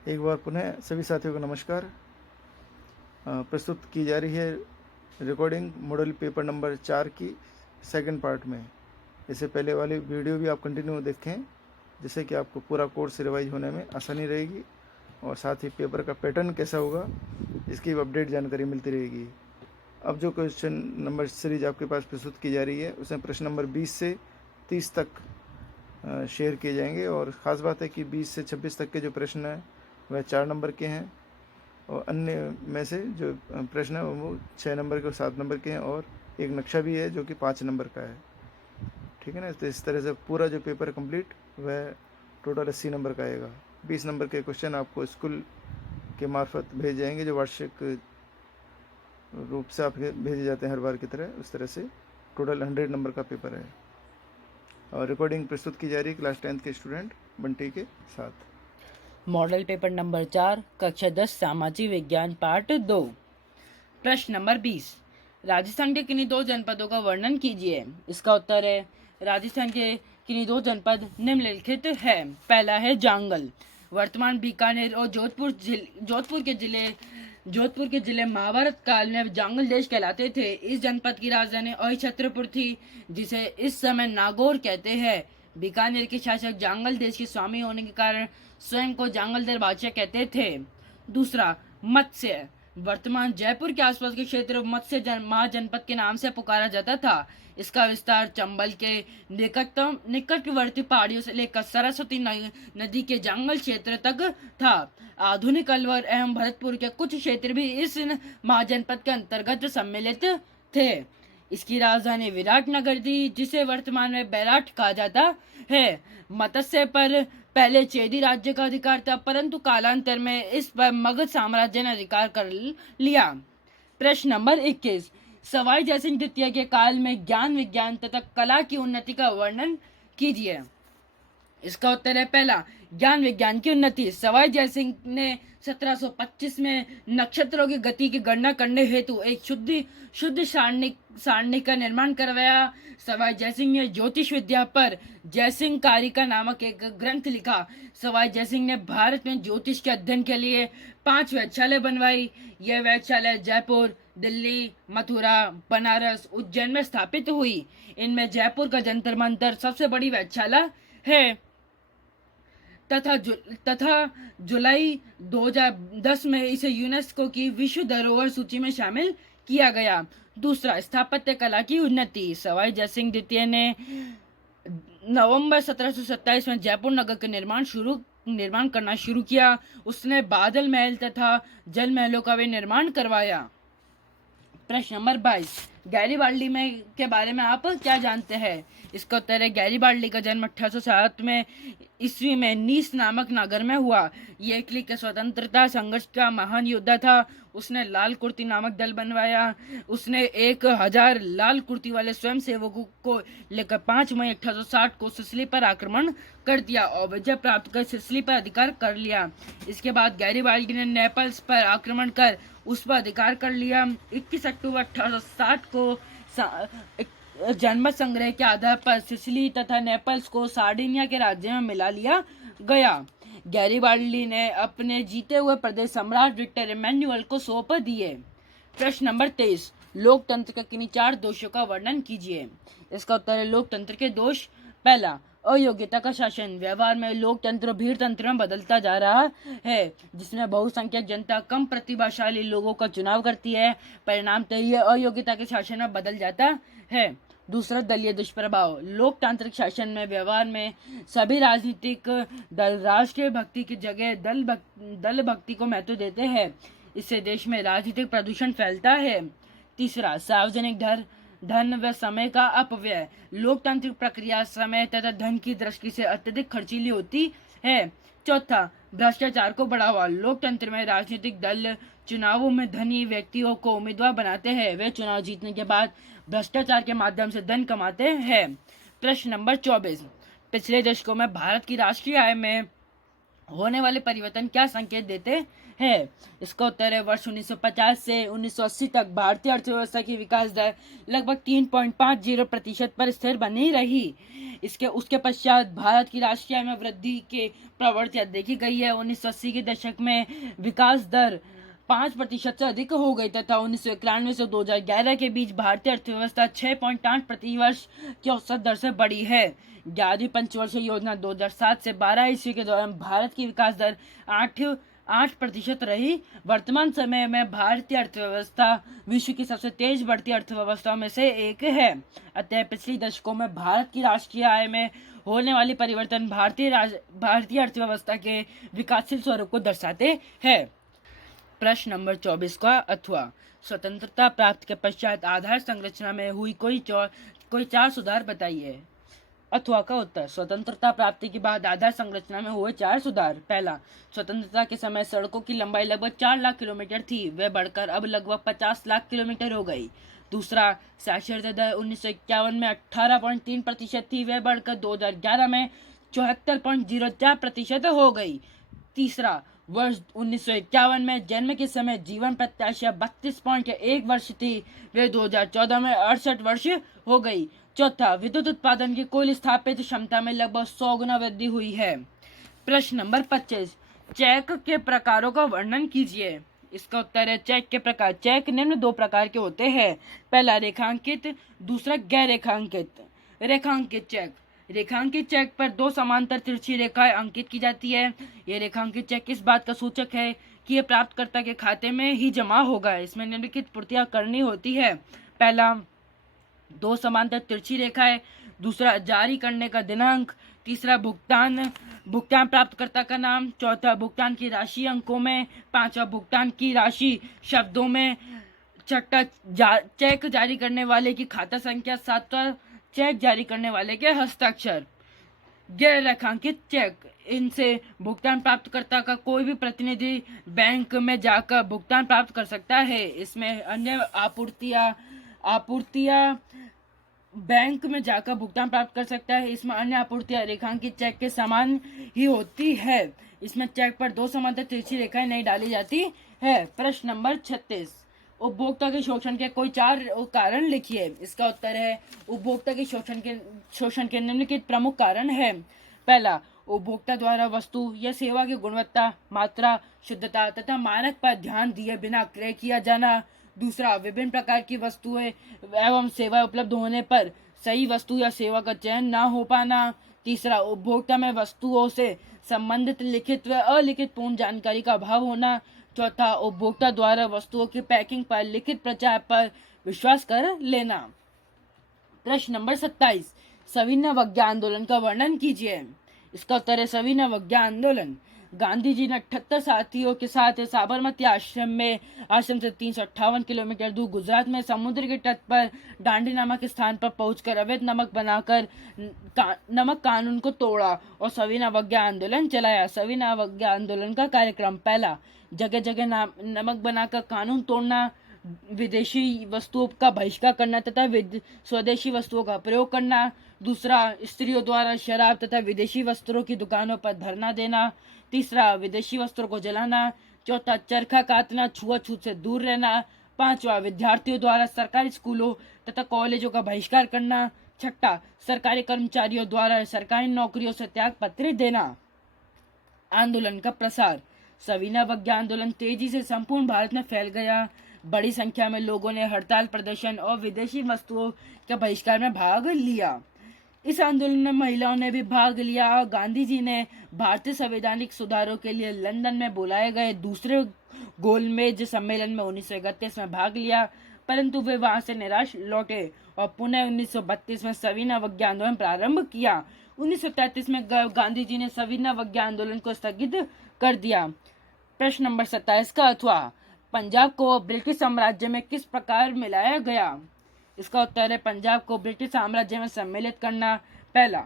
एक बार पुनः सभी साथियों को नमस्कार। प्रस्तुत की जा रही है रिकॉर्डिंग मॉडल पेपर नंबर 4 की सेकंड पार्ट में। इससे पहले वाली वीडियो भी आप कंटिन्यू देखें, जिससे कि आपको पूरा कोर्स रिवाइज होने में आसानी रहेगी और साथ ही पेपर का पैटर्न कैसा होगा इसकी भी अपडेट जानकारी मिलती रहेगी। अब जो क्वेश्चन नंबर सीरीज आपके पास प्रस्तुत की जा रही है उसमें प्रश्न नंबर 20 से 30 तक शेयर किए जाएंगे और ख़ास बात है कि 20 से 26 तक के जो प्रश्न हैं वह 4 नंबर के हैं और अन्य में से जो प्रश्न है वो 6 नंबर के और 7 नंबर के हैं और एक नक्शा भी है जो कि 5 नंबर का है। ठीक है ना। तो इस तरह से पूरा जो पेपर है कंप्लीट वह टोटल 80 नंबर का आएगा। 20 नंबर के क्वेश्चन आपको स्कूल के मार्फत भेज जाएंगे, जो वार्षिक रूप से आपके भेजे जाते हैं हर बार की तरह। उस तरह से टोटल 100 नंबर का पेपर है और रिकॉर्डिंग प्रस्तुत की जा रही है क्लास 10th के स्टूडेंट बंटी के साथ। मॉडल पेपर नंबर 4 कक्षा 10 सामाजिक विज्ञान पार्ट 2। प्रश्न नंबर 20, राजस्थान के किन्हीं दो जनपदों का वर्णन कीजिए। इसका उत्तर है राजस्थान के किन्हीं दो जनपद निम्नलिखित है। पहला है जांगल, वर्तमान बीकानेर और जोधपुर के जिले महाभारत काल में जांगल देश कहलाते थे। इस जनपद की राजधानी अहिछत्रपुर थी, जिसे इस समय नागौर कहते हैं। बीकानेर के शासक जांगल देश के स्वामी होने के कारण स्वयं को जांगलदार बादशाह कहते थे। दूसरा, मत्स्य, वर्तमान जयपुर के आसपास के क्षेत्र मत्स्य महाजनपद के नाम से पुकारा जाता था। इसका विस्तार चंबल के निकटवर्ती पहाड़ियों से लेकर सरस्वती नदी के जंगल क्षेत्र तक था। आधुनिक अलवर एवं भरतपुर के कुछ क्षेत्र भी इस महाजनपद के अंतर्गत सम्मिलित थे। इसकी राजधानी विराटनगर थी, जिसे वर्तमान में बैराट कहा जाता है। मत्स्य पर पहले चेदी राज्य का अधिकार था, परंतु कालांतर में इस पर मगध साम्राज्य ने अधिकार कर लिया। प्रश्न नंबर 21, सवाई जयसिंह द्वितीय के काल में ज्ञान विज्ञान तथा कला की उन्नति का वर्णन कीजिए। इसका उत्तर है पहला, ज्ञान विज्ञान की उन्नति। सवाई जयसिंह ने 1725 में नक्षत्रों की गति की गणना करने हेतु एक शुद्ध सारणी का निर्माण करवाया। सवाई जयसिंह ने ज्योतिष विद्या पर जयसिंह कारिका नामक एक ग्रंथ लिखा। सवाई जयसिंह ने भारत में ज्योतिष के अध्ययन के लिए 5 वेधशालाएं बनवाई। यह वेधशालाएं जयपुर, दिल्ली, मथुरा, बनारस, उज्जैन में स्थापित हुई। इनमें जयपुर का जंतर मंतर सबसे बड़ी वेधशाला है तथा जुलाई 2010 में इसे यूनेस्को की विश्व धरोहर सूची में शामिल किया गया। दूसरा, स्थापत्य कला की उन्नति। सवाई जयसिंह द्वितीय ने नवंबर 1727 में जयपुर नगर का निर्माण करना शुरू किया। उसने बादल महल तथा जल महलों का भी निर्माण करवाया। प्रश्न नंबर 22, गैरीबाल्डी में के बारे में आप क्या जानते हैं। इसका उत्तर है गैरीबाल्डी का जन्म 1807 में ईस्वी में नीस नामक नगर में हुआ। ये इटली के स्वतंत्रता संघर्ष का महान योद्धा था। उसने लाल कुर्ती नामक दल बनवाया। उसने 1000 लाल कुर्ती वाले स्वयंसेवकों को लेकर 5 मई 1860 को सिसिली पर आक्रमण कर दिया और विजय प्राप्त कर सिसिली पर अधिकार कर लिया। इसके बाद गैरीबाल्डी ने नेपल्स पर आक्रमण कर उस पर अधिकार कर लिया। 21 अक्टूबर 1860 को जनमत संग्रह के आधार पर सिसिली तथा नेपल्स को सार्डिनिया के राज्य में मिला लिया गया। गैरीबाल्डी ने अपने जीते हुए प्रदेश सम्राट विक्टर इमैनुअल को सौंप दिए। प्रश्न नंबर 23, लोकतंत्र के किन्हीं 4 दोषों का वर्णन कीजिए। इसका उत्तर है लोकतंत्र के दोष। पहला, अयोग्यता का शासन। व्यवहार में लोकतंत्र भीड़ तंत्र में बदलता जा रहा है, जिसमें बहुसंख्यक जनता कम प्रतिभाशाली लोगों का चुनाव करती है। परिणामतः यह अयोग्यता के शासन में बदल जाता है। दूसरा, दलीय दुष्प्रभाव। लोकतांत्रिक शासन में व्यवहार में सभी राजनीतिक दल राष्ट्रीय भक्ति की जगह दल भक्ति को महत्व देते हैं। इससे देश में राजनीतिक प्रदूषण फैलता है। तीसरा, सार्वजनिक धन व समय का अपव्यय। लोकतांत्रिक प्रक्रिया समय तथा धन की दृष्टि से अत्यधिक खर्चीली होती है। चौथा, भ्रष्टाचार को बढ़ावा। लोकतंत्र में राजनीतिक दल चुनावों में धनी व्यक्तियों को उम्मीदवार बनाते हैं। वे चुनाव जीतने के बाद भ्रष्टाचार के माध्यम से धन कमाते हैं। प्रश्न नंबर 24, पिछले दशकों में भारत की राष्ट्रीय आय में होने वाले परिवर्तन क्या संकेत देते हैं? इसका उत्तर है वर्ष 1950 से 1980 तक भारतीय अर्थव्यवस्था की विकास दर लगभग 3.50% पर स्थिर बनी रही। इसके उसके पश्चात भारत की राष्ट्रीय आय में वृद्धि के प्रवृत्ति देखी गई है। 1980 के दशक में विकास दर 5% से अधिक हो गई तथा 1991 से 2011 के बीच भारतीय अर्थव्यवस्था 6.8 प्रति वर्ष की औसत दर से बढ़ी है। 11वीं पंचवर्षीय योजना 2007 से 12 ईस्वी के दौरान भारत की विकास दर 8% रही। वर्तमान समय में भारतीय अर्थव्यवस्था विश्व की सबसे तेज बढ़ती अर्थव्यवस्थाओं में से एक है। अतः पिछले दशकों में भारत की राष्ट्रीय आय में होने वाली परिवर्तन भारतीय अर्थव्यवस्था के विकासशील स्वरूप को दर्शाते हैं। प्रश्न नंबर 24 का अथवा स्वतंत्रता प्राप्त के पश्चात आधार संरचना में हुई कोई 4 सुधार बताइए। अथवा का उत्तर, स्वतंत्रता प्राप्ति के बाद आधार संरचना में हुए 4 सुधार। पहला, स्वतंत्रता के समय सड़कों की लंबाई लगभग 4 लाख किलोमीटर थी, वह बढ़कर अब लगभग 50 लाख किलोमीटर हो गई। दूसरा, साक्षरता दर 1951 में 18.3% थी, वह बढ़कर 2011 में 74.04% हो गई। तीसरा, वर्ष 1951 में जन्म के समय जीवन प्रत्याशा 32.1 वर्ष थी, वे 2014 में 68 वर्ष हो गई। चौथा, विद्युत उत्पादन की कुल स्थापित क्षमता में लगभग 100 गुना वृद्धि हुई है। प्रश्न नंबर 25, चेक के प्रकारों का वर्णन कीजिए। इसका उत्तर है चेक के प्रकार। चेक निम्न 2 प्रकार के होते हैं। पहला, रेखांकित, दूसरा गैर रेखांकित। रेखांकित चेक, रेखांकित चेक पर 2 समांतर तिरछी रेखाएं अंकित की जाती है। यह रेखांकित चेक इस बात का सूचक है कि यह प्राप्तकर्ता के खाते में ही जमा होगा। इसमें निम्नलिखित पूर्तियां करनी होती है। पहला, 2 समांतर तिरछी रेखाएं। दूसरा, जारी करने का दिनांक। तीसरा, भुगतान प्राप्तकर्ता का नाम। चौथा, भुगतान की राशि अंकों में। पांचवा, भुगतान की राशि शब्दों में। छठा, चेक जारी करने वाले की खाता संख्या। सातवां, चेक जारी करने वाले के हस्ताक्षर। गैर रेखांकित चेक, इनसे भुगतान प्राप्तकर्ता का कोई भी प्रतिनिधि बैंक में जाकर भुगतान प्राप्त कर सकता है। इसमें अन्य आपूर्तियां बैंक में जाकर भुगतान प्राप्त कर सकता है। इसमें अन्य आपूर्तियां रेखांकित चेक के समान ही होती है। इसमें चेक पर 2 समांतर तिरछी रेखाएं नहीं डाली जाती है। प्रश्न नंबर 36, उपभोक्ता के शोषण के कोई 4 कारण लिखिए। इसका उत्तर है उपभोक्ता के शोषण के निम्नलिखित प्रमुख कारण है। पहला, उपभोक्ता द्वारा वस्तु या सेवा की गुणवत्ता, मात्रा, शुद्धता तथा मानक पर ध्यान दिए बिना क्रय किया जाना। दूसरा, विभिन्न प्रकार की वस्तुएं एवं सेवा उपलब्ध होने पर सही वस्तु या सेवा का चयन न हो पाना। तीसरा, उपभोक्ता में वस्तुओं से संबंधित लिखित व अलिखित पूर्ण जानकारी का अभाव होना। चौथा, उपभोक्ता द्वारा वस्तुओं की पैकिंग पर लिखित प्रचार पर विश्वास कर लेना। प्रश्न नंबर 27, सविनय अवज्ञा आंदोलन का वर्णन कीजिए। इसका उत्तर है सविनय अवज्ञा आंदोलन। गांधी जी ने 78 साथियों के साथ साबरमती आश्रम से 358 किलोमीटर दूर गुजरात में समुद्र के तट पर डांडी नामक स्थान पर पहुंचकर अवैध नमक बनाकर नमक कानून को तोड़ा और सविनय अवज्ञा आंदोलन चलाया। सविनय अवज्ञा आंदोलन का कार्यक्रम: पहला, जगह जगह नमक बनाकर कानून तोड़ना, विदेशी वस्तुओं का बहिष्कार करना तथा स्वदेशी वस्तुओं का प्रयोग करना। दूसरा, स्त्रियों द्वारा शराब तथा विदेशी वस्त्रों की दुकानों पर धरना देना। तीसरा, विदेशी वस्त्रों को जलाना। चौथा, चरखा काटना, छुआछूत से दूर रहना। पांचवा, विद्यार्थियों द्वारा सरकारी स्कूलों तथा कॉलेजों का बहिष्कार करना। छठा, सरकारी कर्मचारियों द्वारा सरकारी नौकरियों से त्याग पत्र देना। आंदोलन का प्रसार: सविनय अवज्ञा आंदोलन तेजी से संपूर्ण भारत में फैल गया। बड़ी संख्या में लोगों ने हड़ताल, प्रदर्शन और विदेशी वस्तुओं के बहिष्कार में भाग लिया। इस आंदोलन में महिलाओं ने भी भाग लिया और गांधी जी ने भारतीय संवैधानिक सुधारों के लिए लंदन में बुलाए गए दूसरे गोलमेज सम्मेलन में 1931 में भाग लिया, परंतु वे वहां से निराश लौटे और पुनः 1932 में सविनय अवज्ञा आंदोलन प्रारंभ किया। 1933 में गांधी जी ने सविनय अवज्ञा आंदोलन को स्थगित कर दिया। प्रश्न नंबर 27 का अथवा पंजाब को ब्रिटिश साम्राज्य में किस प्रकार मिलाया गया। इसका उत्तर है पंजाब को ब्रिटिश साम्राज्य में सम्मिलित करना। पहला,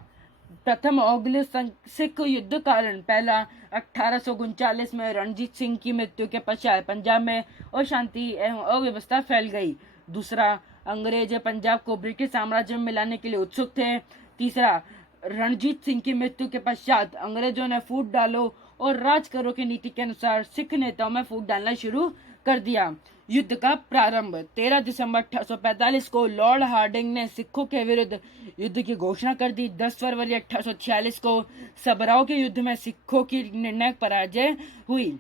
प्रथम एंग्लो सिख युद्ध कारण। पहला, 1839 में रणजीत सिंह की मृत्यु के पश्चात पंजाब में अशांति एवं अव्यवस्था फैल गई। दूसरा, अंग्रेज पंजाब को ब्रिटिश साम्राज्य में मिलाने के लिए उत्सुक थे। तीसरा, रणजीत सिंह की मृत्यु के पश्चात अंग्रेजों ने फूट डालो और राज करो की नीति के अनुसार सिख नेताओं में फूट डालना शुरू कर दिया। युद्ध का प्रारंभ 13 दिसंबर 1845 को लॉर्ड हार्डिंग ने सिखों के विरुद्ध युद्ध की घोषणा कर दी। 10 फरवरी 1846 को सबराव के युद्ध में सिखों की निर्णायक पराजय हुई।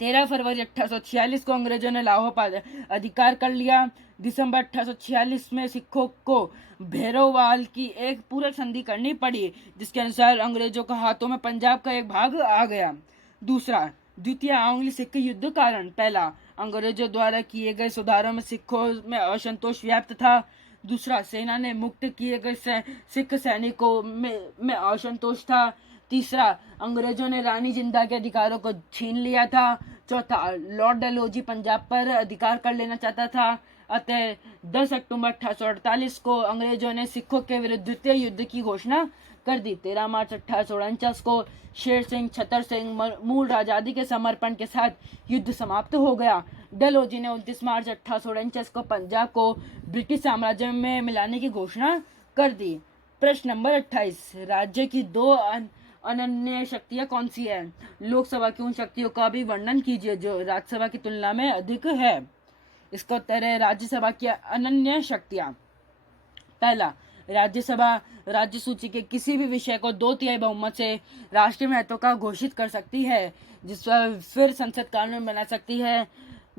13 फरवरी 1846 को अंग्रेजों ने लाहौर पर अधिकार कर लिया। दिसंबर 1846 में सिखों को भैरववाल की एक पूरक संधि करनी पड़ी, जिसके अनुसार अंग्रेजों के हाथों में पंजाब का एक भाग आ गया। दूसरा, द्वितीय आंग्ल सिख युद्ध कारण। पहला, अंग्रेजों द्वारा किए गए सुधारों में सिखों में असंतोष व्याप्त था। दूसरा, सेना ने मुक्त किए गए सिख सैनिकों में असंतोष था। तीसरा, अंग्रेजों ने रानी जिंदा के अधिकारों को छीन लिया था। चौथा, लॉर्ड डलहौजी पंजाब पर अधिकार कर लेना चाहता था। अतः 10 अक्टूबर 1848 को अंग्रेजों ने सिखों के विरुद्ध द्वितीय युद्ध की घोषणा कर दी। 13 मार्च 1849 को शेर सिंह, छतर सिंह, मूल राजादी के समर्पण के साथ युद्ध समाप्त हो गया। डलहौजी ने 29 मार्च 1849 को पंजाब को ब्रिटिश साम्राज्य में मिलाने की घोषणा कर दी। प्रश्न नंबर 28, राज्य की दो अनन्य शक्तियां कौन सी है? लोकसभा की उन शक्तियों का भी वर्णन कीजिए जो राज्यसभा की तुलना में अधिक है। इसका उत्तर है राज्यसभा की अनन्य शक्तियां। पहला, राज्यसभा राज्य सूची के किसी भी विषय को 2/3 बहुमत से राष्ट्रीय महत्व का घोषित कर सकती है, जिस पर फिर संसद कानून बना सकती है।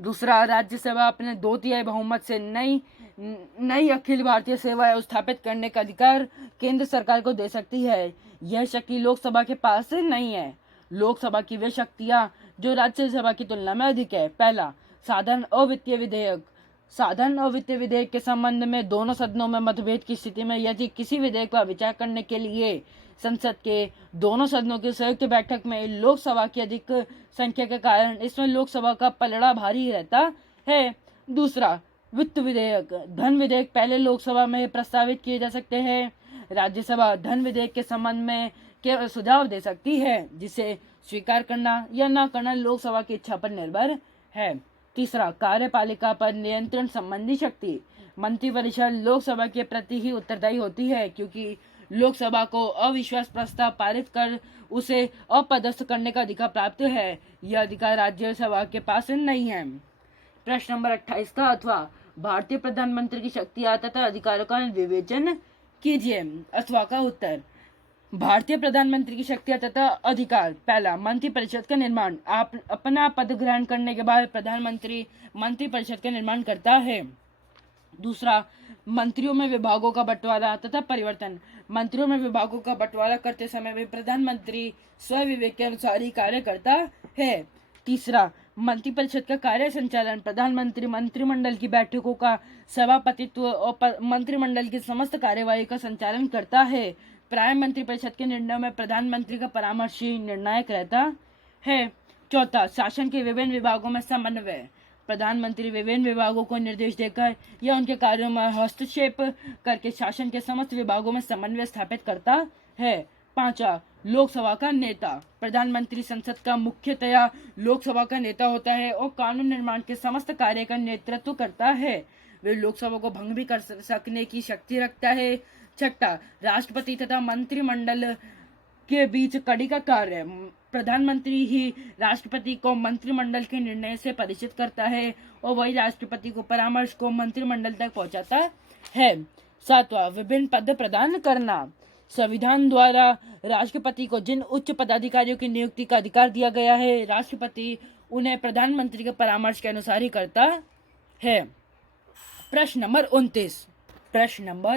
दूसरा, राज्यसभा अपने 2/3 बहुमत से नई अखिल भारतीय सेवाएं स्थापित करने का अधिकार केंद्र सरकार को दे सकती है। यह शक्ति लोकसभा के पास नहीं है। लोकसभा की वे शक्तियां जो राज्यसभा की तुलना में अधिक है। पहला, साधारण अवित्तीय विधेयक। साधारण अवित्तीय विधेयक के संबंध में दोनों सदनों में मतभेद की स्थिति में यदि किसी विधेयक पर विचार करने के लिए संसद के दोनों सदनों की संयुक्त बैठक में लोकसभा की अधिक संख्या के कारण इसमें लोकसभा का पलड़ा भारी रहता है। दूसरा, वित्त विधेयक। धन विधेयक पहले लोकसभा में प्रस्तावित किए जा सकते हैं। राज्यसभा धन विधेयक के संबंध में केवल सुझाव दे सकती है, जिसे स्वीकार करना या न करना लोकसभा की इच्छा पर निर्भर है। तीसरा, कार्यपालिका पर नियंत्रण संबंधी शक्ति। मंत्रिपरिषद लोकसभा के प्रति ही उत्तरदायी होती है, क्योंकि लोकसभा को अविश्वास प्रस्ताव पारित कर उसे अपदस्थ करने का अधिकार प्राप्त है। यह अधिकार राज्यसभा के पास नहीं है। प्रश्न नंबर 28 का अथवा भारतीय प्रधानमंत्री की शक्तियां तथा अधिकारों का विवेचन कीजिए। अथवा का उत्तर, भारतीय प्रधानमंत्री की शक्तियां तथा अधिकार। पहला, मंत्रिपरिषद का निर्माण। आप अपना पद ग्रहण करने के बाद प्रधानमंत्री मंत्रिपरिषद का निर्माण करता है। दूसरा, मंत्रियों में विभागों का बंटवारा तथा परिवर्तन। मंत्रियों में विभागों का बंटवारा करते समय भी प्रधानमंत्री स्वविवेक के अनुसार ही कार्य करता है। तीसरा, मंत्रिपरिषद का कार्य संचालन। प्रधानमंत्री मंत्रिमंडल की बैठकों का सभापतित्व और मंत्रिमंडल की समस्त कार्यवाही का संचालन करता है। प्राय मंत्रिपरिषद के निर्णयों में प्रधानमंत्री का परामर्श ही निर्णायक रहता है। चौथा, शासन के विभिन्न विभागों में समन्वय। प्रधानमंत्री विभिन्न विभागों को निर्देश देकर या उनके कार्यों में हस्तक्षेप करके शासन के समस्त विभागों में समन्वय स्थापित करता है। पांचवा, लोकसभा का नेता। प्रधानमंत्री संसद का मुख्यतया लोकसभा का नेता होता है और कानून निर्माण के समस्त कार्य का नेतृत्व करता है। वे लोकसभा को भंग भी कर सकने की शक्ति रखता है। छठा, राष्ट्रपति तथा मंत्रिमंडल के बीच कड़ी का कार्य। प्रधानमंत्री ही राष्ट्रपति को मंत्रिमंडल के निर्णय से परिचित करता है और वही राष्ट्रपति को परामर्श को मंत्रिमंडल तक पहुंचाता है। सातवां, विभिन्न पद प्रदान करना। संविधान द्वारा राष्ट्रपति को जिन उच्च पदाधिकारियों की नियुक्ति का अधिकार दिया गया है, राष्ट्रपति उन्हें प्रधानमंत्री के परामर्श के अनुसार ही करता है। प्रश्न नंबर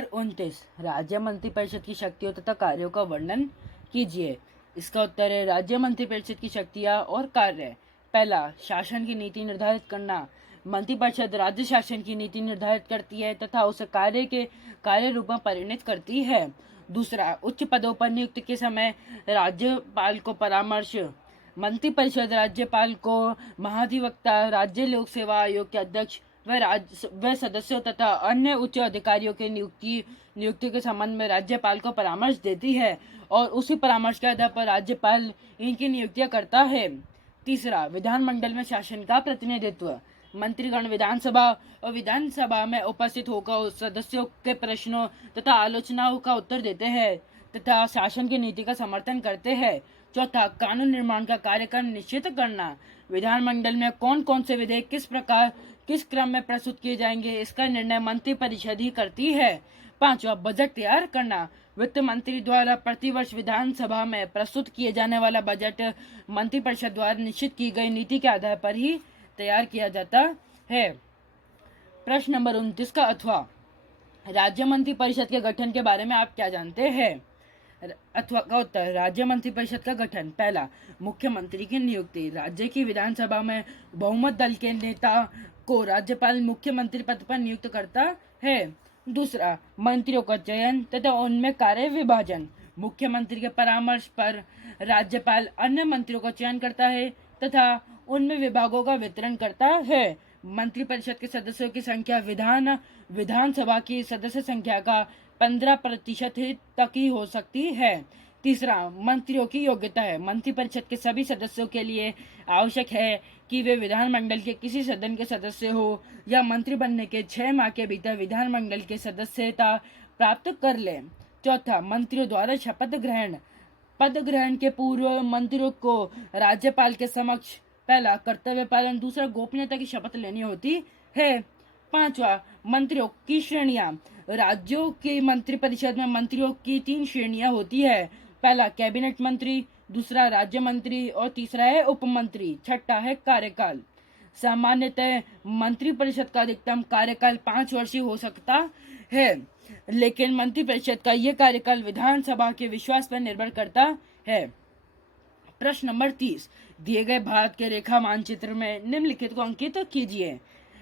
29, राज्य मंत्रिपरिषद की शक्तियों तथा कार्यों का वर्णन कीजिए। इसका उत्तर है राज्य मंत्रिपरिषद की शक्तियां और कार्य। पहला, शासन की नीति निर्धारित करना। मंत्रिपरिषद राज्य शासन की नीति निर्धारित करती है तथा उसे कार्य रूप में परिणत करती है। दूसरा, उच्च पदों पर नियुक्ति के समय राज्यपाल को परामर्श। मंत्रिपरिषद राज्यपाल को महाधिवक्ता, राज्य लोक सेवा आयोग के अध्यक्ष व सदस्यों तथा अन्य उच्च अधिकारियों के नियुक्ति के संबंध में राज्यपाल को परामर्श देती है और उसी परामर्श के आधार पर राज्यपाल इनकी नियुक्तियां करता है। तीसरा, विधानमंडल में शासन का प्रतिनिधित्व। मंत्रीगण विधानसभा में उपस्थित होकर सदस्यों के प्रश्नों तथा आलोचनाओं का उत्तर देते हैं तथा शासन की नीति का समर्थन करते हैं। चौथा, कानून निर्माण का कार्यक्रम निश्चित करना। विधानमंडल में कौन कौन से विधेयक किस क्रम में प्रस्तुत किए जाएंगे, इसका निर्णय मंत्रिपरिषद ही करती है। पांचवा, बजट तैयार करना। वित्त मंत्री द्वारा प्रतिवर्ष विधानसभा में प्रस्तुत किए जाने वाला बजट मंत्रिपरिषद द्वारा निश्चित की गई नीति के आधार पर ही तैयार किया जाता है। प्रश्न नंबर 29 का अथवा, राज्य मंत्रिपरिषद के गठन के बारे में आप क्या जानते हैं? अथवा का उत्तर, राज्य मंत्रिपरिषद का गठन। पहला, मुख्यमंत्री की नियुक्ति। राज्य की विधानसभा में बहुमत दल के नेता को राज्यपाल मुख्यमंत्री पद पर नियुक्त करता है। दूसरा, मंत्रियों का चयन तथा उनमें कार्य विभाजन। मुख्यमंत्री के परामर्श पर राज्यपाल अन्य मंत्रियों का चयन करता है तथा उनमें विभागों का वितरण करता है। मंत्रिपरिषद के सदस्यों की संख्या विधानसभा की सदस्य संख्या का 15% तक ही हो सकती है। तीसरा, मंत्रियों की योग्यता है। मंत्रिपरिषद के सभी सदस्यों के लिए आवश्यक है कि वे विधानमंडल के किसी सदन के सदस्य हो या मंत्री बनने के 6 माह के भीतर विधानमंडल के सदस्यता प्राप्त कर ले। चौथा, मंत्रियों द्वारा शपथ ग्रहण। पद ग्रहण के पूर्व मंत्रियों को राज्यपाल के समक्ष पहला, कर्तव्य पालन, दूसरा, गोपनीयता की शपथ लेनी होती है। पांचवा, मंत्रियों की श्रेणियां। राज्यों की मंत्रिपरिषद में मंत्रियों की 3 श्रेणियां होती है। पहला, कैबिनेट मंत्री, दूसरा, राज्य मंत्री और तीसरा है उप मंत्री। छठा है कार्यकाल। सामान्यतः मंत्रिपरिषद का अधिकतम कार्यकाल 5 वर्षीय हो सकता है, लेकिन मंत्रिपरिषद का यह कार्यकाल विधानसभा के विश्वास पर निर्भर करता है। प्रश्न नंबर 30, दिए गए भारत के रेखा मानचित्र में निम्नलिखित को अंकित कीजिए।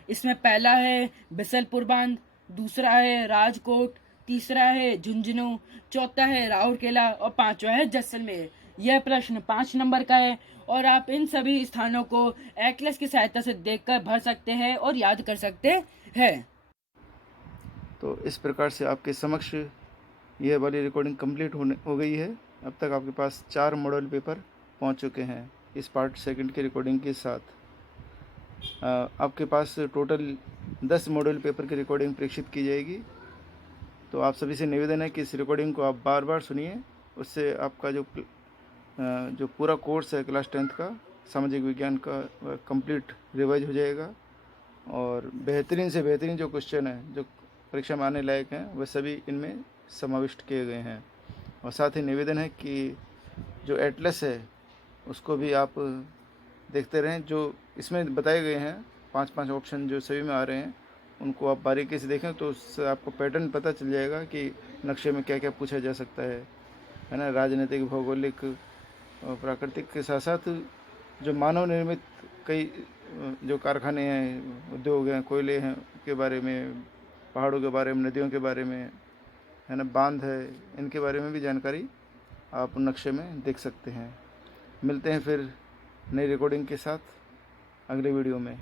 इसमें पहला है बिसलपुर बांध, दूसरा है राजकोट, तीसरा है झुंझुनू, चौथा है राउरकेला और पांचवा है जैसलमेर। यह प्रश्न 5 नंबर का है और आप इन सभी स्थानों को एटलस की सहायता से देखकर भर सकते हैं और याद कर सकते हैं। तो इस प्रकार से आपके समक्ष यह वाली रिकॉर्डिंग कंप्लीट हो गई है। अब तक आपके पास 4 मॉडल पेपर पहुंच चुके हैं इस पार्ट सेकंड की रिकॉर्डिंग के साथ। आपके पास टोटल 10 मॉडल पेपर की रिकॉर्डिंग प्रेषित की जाएगी। तो आप सभी से निवेदन है कि इस रिकॉर्डिंग को आप बार बार सुनिए, उससे आपका जो पूरा कोर्स है क्लास 10th का सामाजिक विज्ञान का कंप्लीट रिवाइज हो जाएगा और बेहतरीन से बेहतरीन जो क्वेश्चन है जो परीक्षा में आने लायक हैं वह सभी इनमें समाविष्ट किए गए हैं। और साथ ही निवेदन है कि जो एटलस है उसको भी आप देखते रहें। जो इसमें बताए गए हैं 5 ऑप्शन जो सभी में आ रहे हैं उनको आप बारीकी से देखें तो उससे आपको पैटर्न पता चल जाएगा कि नक्शे में क्या क्या पूछा जा सकता है ना। राजनीतिक, भौगोलिक और प्राकृतिक के साथ साथ जो मानव निर्मित कई जो कारखाने हैं, उद्योग हैं, कोयले हैं के बारे में, पहाड़ों के बारे में, नदियों के बारे में, है ना, बांध है, इनके बारे में भी जानकारी आप नक्शे में देख सकते हैं। मिलते हैं फिर नई रिकॉर्डिंग के साथ अगले वीडियो में।